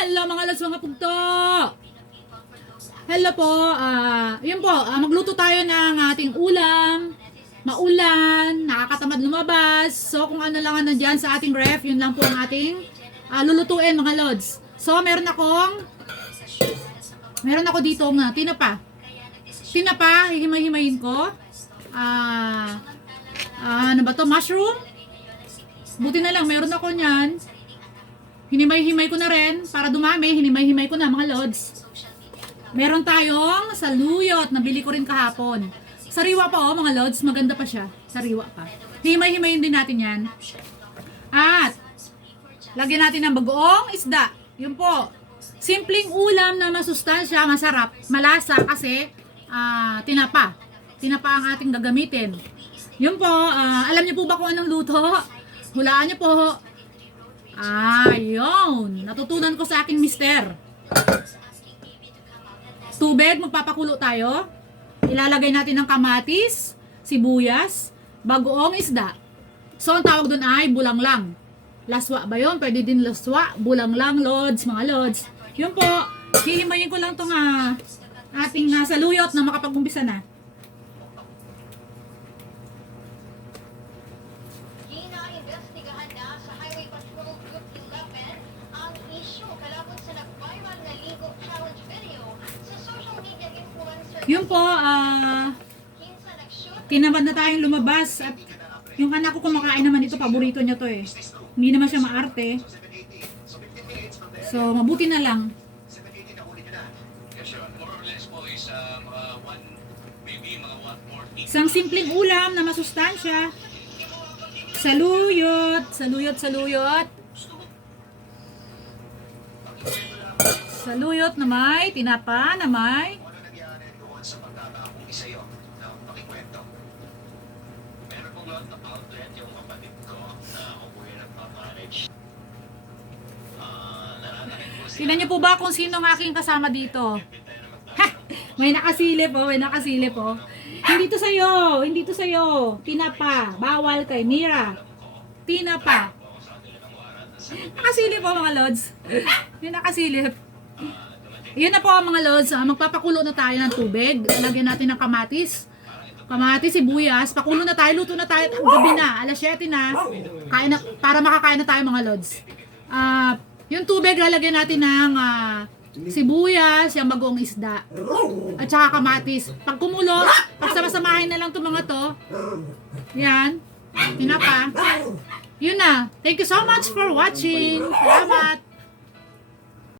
Hello mga lods, mga pugto! Hello po, yun po, magluto tayo ng ating ulam. Maulan, nakakatamad lumabas. So kung ano lang nandyan sa ating ref, yun lang po ang ating lulutuin mga lods. So meron ako dito nga tinapa. Tinapa, hihimay-himayin ko. Ano ba to? Mushroom? Buti na lang, meron ako niyan. Hinimay-himay ko na rin. Para dumami, hinimay-himay ko na mga lods. Meron tayong saluyot. Nabili ko rin kahapon. Sariwa pa mga lods. Maganda pa siya. Sariwa pa. Himay-himayin din natin yan. At, lagyan natin ng bagoong isda. Yun po. Simpleng ulam na masustansya, masarap, malasa kasi tinapa. Tinapa ang ating gagamitin. Yun po. Alam niyo po ba kung anong luto? Hulaan niyo po. Yun. Natutunan ko sa aking mister. Tubig, magpapakulo tayo. Ilalagay natin ng kamatis, sibuyas, bagoong isda. So, ang tawag doon ay bulanglang. Laswa ba yun? Pwede din laswa. Bulanglang, lods, mga lods. Yun po. Hihimayin ko lang itong ating saluyot na makapag-umpisa na. Yun po, tinamad na tayong lumabas at yung anak ko kumakain naman ito, paborito niya to eh. Hindi naman siya maarte. So, mabuti na lang. Isang simpleng ulam na masustansya. Saluyot, saluyot, saluyot. Saluyot na may, tinapa na may. Tingnan niyo po ba kung sino ang aking kasama dito? Ha! May nakasilip may nakasilip Hindi to sa'yo, hindi to sa'yo. Tinapa, bawal kay Mira. Tinapa. Nakasilip mga lods. May nakasilip. Yan na po mga lods. Magpapakulo na tayo ng tubig. Lagyan natin ng kamatis. Kamatis, sibuyas. Pakulo na tayo, luto na tayo. Gabi na, alas 7 na. Kain na, para makakain na tayo mga lods. Yung tubig, lalagyan natin ng sibuyas, yung bagoong isda, at saka kamatis. Pag kumulo, pagsama-samahin na lang itong mga to. Yan. Tinapa. Yun na. Thank you so much for watching. Salamat.